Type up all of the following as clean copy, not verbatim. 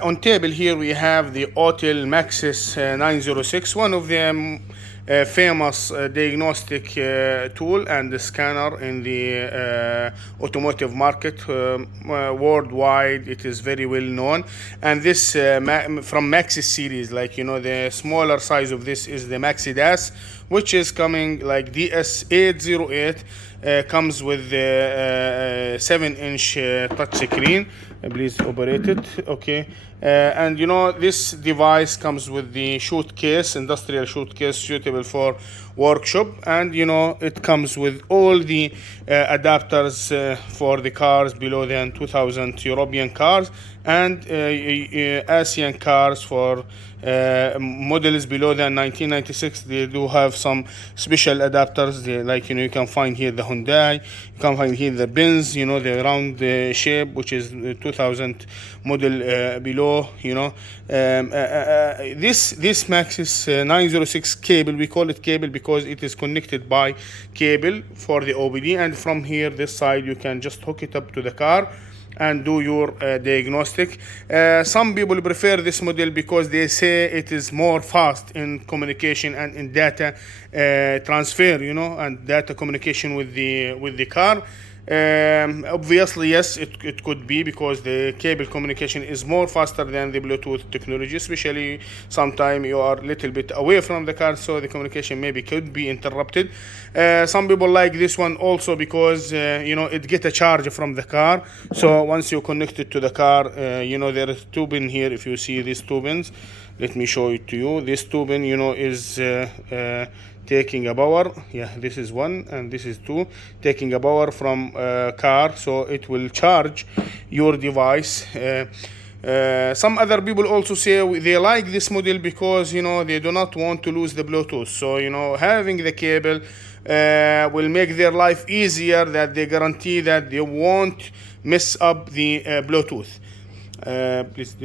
On table here we have the Autel Maxisys 906, one of the famous diagnostic tool and the scanner in the automotive market worldwide. It is very well known, and this from Maxis series, like the smaller size of this is the Maxi which is coming like DS808. Comes with the 7-inch touch screen. Please operate it. Okay. And this device comes with the shoot case, industrial shoot case suitable for workshop, and it comes with all the adapters for the cars below than 2000 European cars and Asian cars for models below than 1996. They do have some special adapters. Like you can find here the Hyundai, you can find here the Benz, the round shape, which is 2000 model below. This Maxis 906 cable, we call it cable because it is connected by cable for the OBD, and from here this side you can just hook it up to the car and do your diagnostic. Some people prefer this model because they say it is more fast in communication and in data transfer, and data communication with the car. Obviously, yes, it could be because the cable communication is more faster than the Bluetooth technology, especially sometime you are a little bit away from the car, so the communication maybe could be interrupted. Some people like this one also because it get a charge from the car. So once you connect it to the car, there is two pin here. If you see these two pins, let me show it to you. This two pin is taking a power. Yeah, this is one and this is two, taking a power from car, so it will charge your device. Some other people also say they like this model because they do not want to lose the Bluetooth. So having the cable will make their life easier, that they guarantee that they won't mess up the Bluetooth. Please,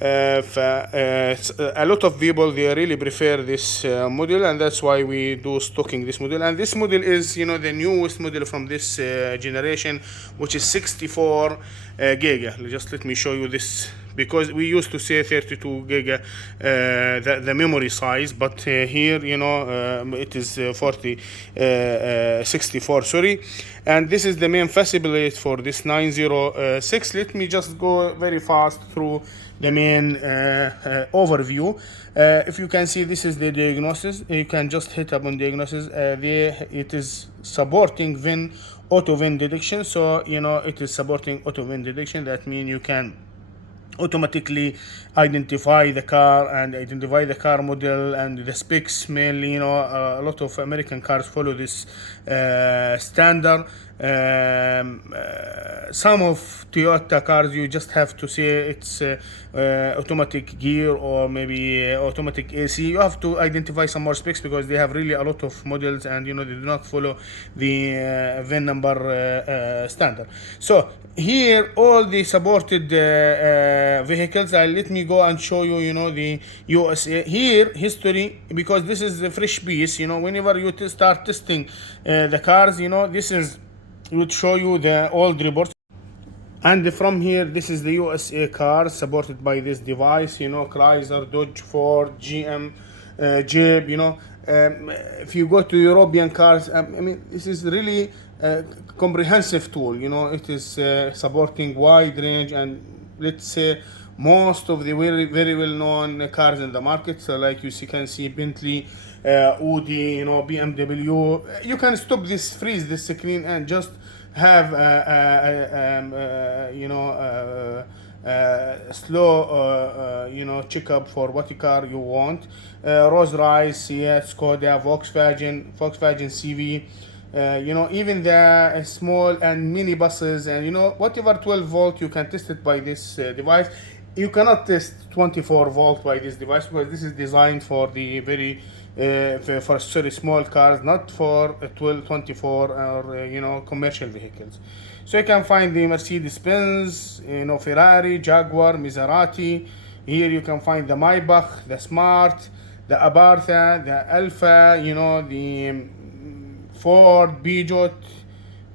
a lot of people, they really prefer this model, and that's why we do stocking this model. And this model is the newest model from this generation, which is 64 giga. Just let me show you this, because we used to say 32 giga the memory size, but here it is 64, sorry. And this is the main faceplate for this 906. Let me just go very fast through the main overview. If you can see, this is the diagnosis. You can just hit up on diagnosis. It is supporting auto VIN detection. So it is supporting auto VIN detection. That means you can automatically identify the car and identify the car model and the specs. Mainly, a lot of American cars follow this standard. Some of Toyota cars, you just have to say it's automatic gear or maybe automatic AC. You have to identify some more specs because they have really a lot of models, and they do not follow the VIN number standard. So here all the supported vehicles. Let me go and show you the USA here history, because this is the fresh piece. Whenever you start testing the cars, this is would show you the old reports. And from here, this is the USA cars supported by this device. Chrysler, Dodge, Ford, GM, Jeep. If you go to European cars, this is really a comprehensive tool. It is supporting wide range, and let's say most of the very, very well-known cars in the market. So like you can see Bentley, Audi, BMW. You can stop this, freeze this screen, and just have slow checkup for what car you want. Rolls-Royce, Seat, Skoda, Volkswagen CV. Even the small and mini buses, and whatever 12 volt, you can test it by this device. You cannot test 24 volt by this device because this is designed for the very small cars, not for 12, 24 or commercial vehicles. So you can find the Mercedes-Benz, Ferrari, Jaguar, Maserati. Here you can find the Maybach, the Smart, the Abartha, the Alfa, the Ford, Peugeot.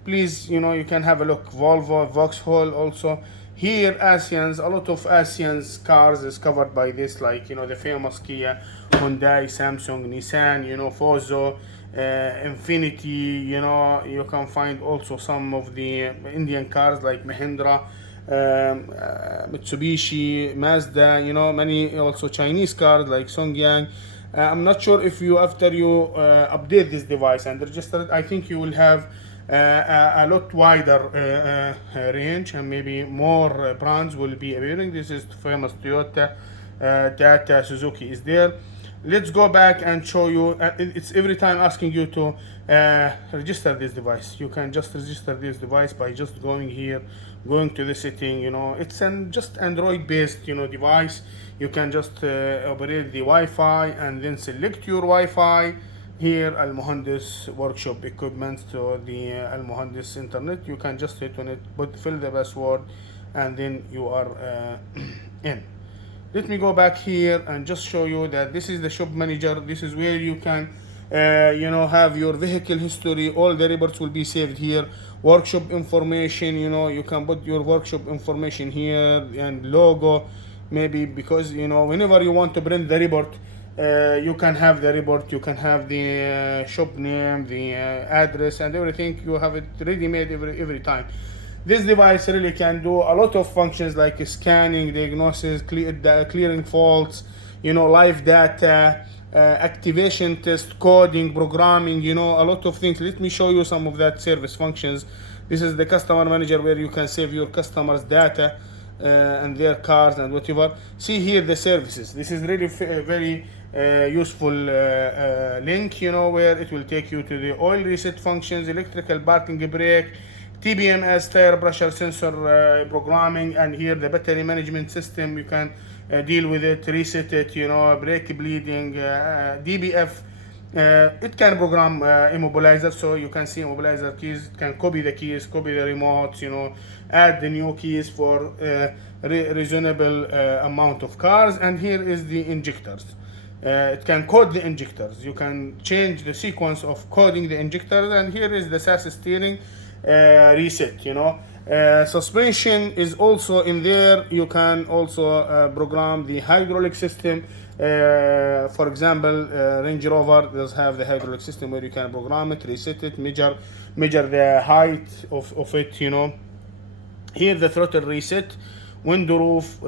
Please, you can have a look. Volvo, Vauxhall also. Here Asians, a lot of Asians cars is covered by this, like, you know, the famous Kia, Hyundai, Samsung, Nissan, you know, Fozo, Infiniti, you know. You can find also some of the Indian cars like Mahindra, Mitsubishi, Mazda, you know, many also Chinese cars like Songyang. I'm not sure if you, after you update this device and register it, I think you will have a lot wider range, and maybe more brands will be appearing. This is famous Toyota, Tata, Suzuki is there. Let's go back and show you. It's every time asking you to register this device. You can just register this device by just going here, going to the setting. You know, it's an just Android based, you know, device. You can just operate the Wi-Fi and then select your Wi-Fi. Here Al Muhandis workshop equipment to the Al Muhandis internet. You can just hit on it, fill the password, and then you are in. Let me go back here and just show you that this is the shop manager. This is where you can you know, have your vehicle history. All the reports will be saved here. Workshop information, you know, you can put your workshop information here, and logo, maybe, because, you know, whenever you want to print the report, you can have the report, you can have the shop name, the address, and everything. You have it ready made every time. This device really can do a lot of functions like scanning, diagnosis, clearing faults, you know, live data, activation test, coding, programming, you know, a lot of things. Let me show you some of that service functions. This is the customer manager where you can save your customers' data and their cars and whatever. See here the services. This is really very useful link, you know, where it will take you to the oil reset functions, electrical parking brake, TBMS, tire pressure sensor programming, and here the battery management system. You can deal with it, reset it, you know, brake bleeding, DBF. It can program immobilizer, so you can see immobilizer keys. It can copy the keys, copy the remotes, you know, add the new keys for reasonable amount of cars. And here is the injectors. It can code the injectors. You can change the sequence of coding the injectors. And here is the SAS steering reset, you know. Suspension is also in there. You can also program the hydraulic system. For example, Range Rover does have the hydraulic system where you can program it, reset it, measure the height of it, you know. Here the throttle reset, window roof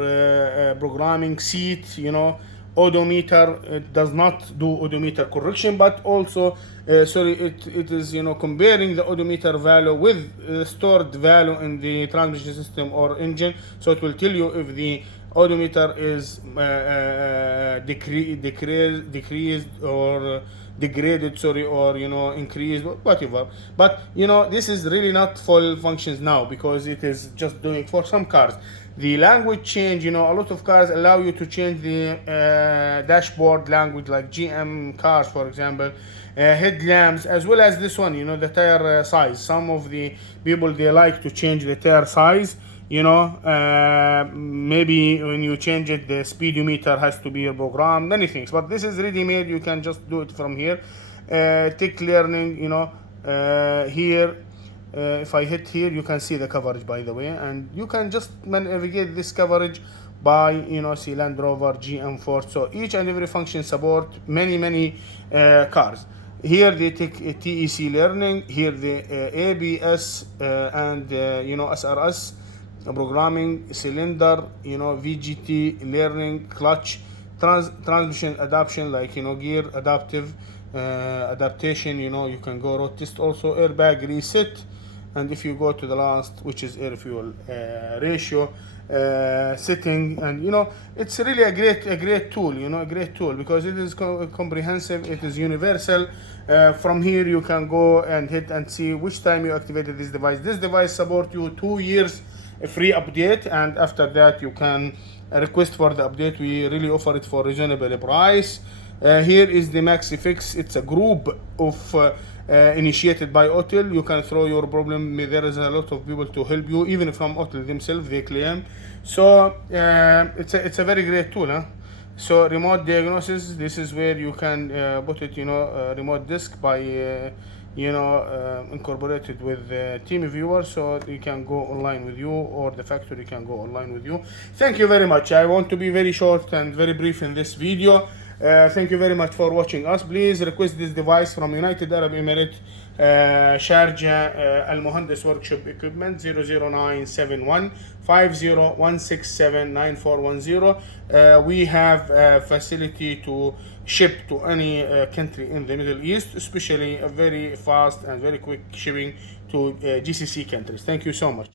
programming, seat, you know, odometer. It does not do odometer correction, but also it is, you know, comparing the odometer value with stored value in the transmission system or engine. So it will tell you if the odometer is decreased or degraded, sorry, or, you know, increased, whatever. But, you know, this is really not full functions now, because it is just doing for some cars. The language change, you know, a lot of cars allow you to change the dashboard language, like GM cars, for example, headlamps, as well as this one, you know, the tire size. Some of the people, they like to change the tire size, you know. Maybe when you change it, the speedometer has to be programmed, many things. But this is ready made. You can just do it from here. Tech learning, you know, here. If I hit here, you can see the coverage, by the way, and you can just navigate this coverage by, you know, see Land Rover, GM, Ford. So each and every function support many cars. Here the TEC learning, here the ABS and you know, SRS programming, cylinder, you know, VGT learning, clutch, transmission adaptation, like, you know, gear adaptive adaptation, you know. You can go road test also, airbag reset. And if you go to the last, which is air fuel ratio setting, and, you know, it's really a great tool, you know, a great tool, because it is comprehensive, it is universal. From here you can go and hit and see which time you activated this device. This device support you 2 years free update, and after that you can request for the update. We really offer it for reasonable price. Here is the MaxiFix. It's a group of initiated by Autel. You can throw your problem. There is a lot of people to help you, even from Autel themselves, they claim. So it's a very great tool, huh? So remote diagnosis, this is where you can put it, you know, remote disk by incorporated with TeamViewer, so you can go online with you, or the factory can go online with you. Thank you very much. I want to be very short and very brief in this video. Thank you very much for watching us. Please request this device from United Arab Emirates, Sharjah, Al Muhandis Workshop Equipment, 00971 50167 9410. We have a facility to ship to any country in the Middle East, especially a very fast and very quick shipping to GCC countries. Thank you so much.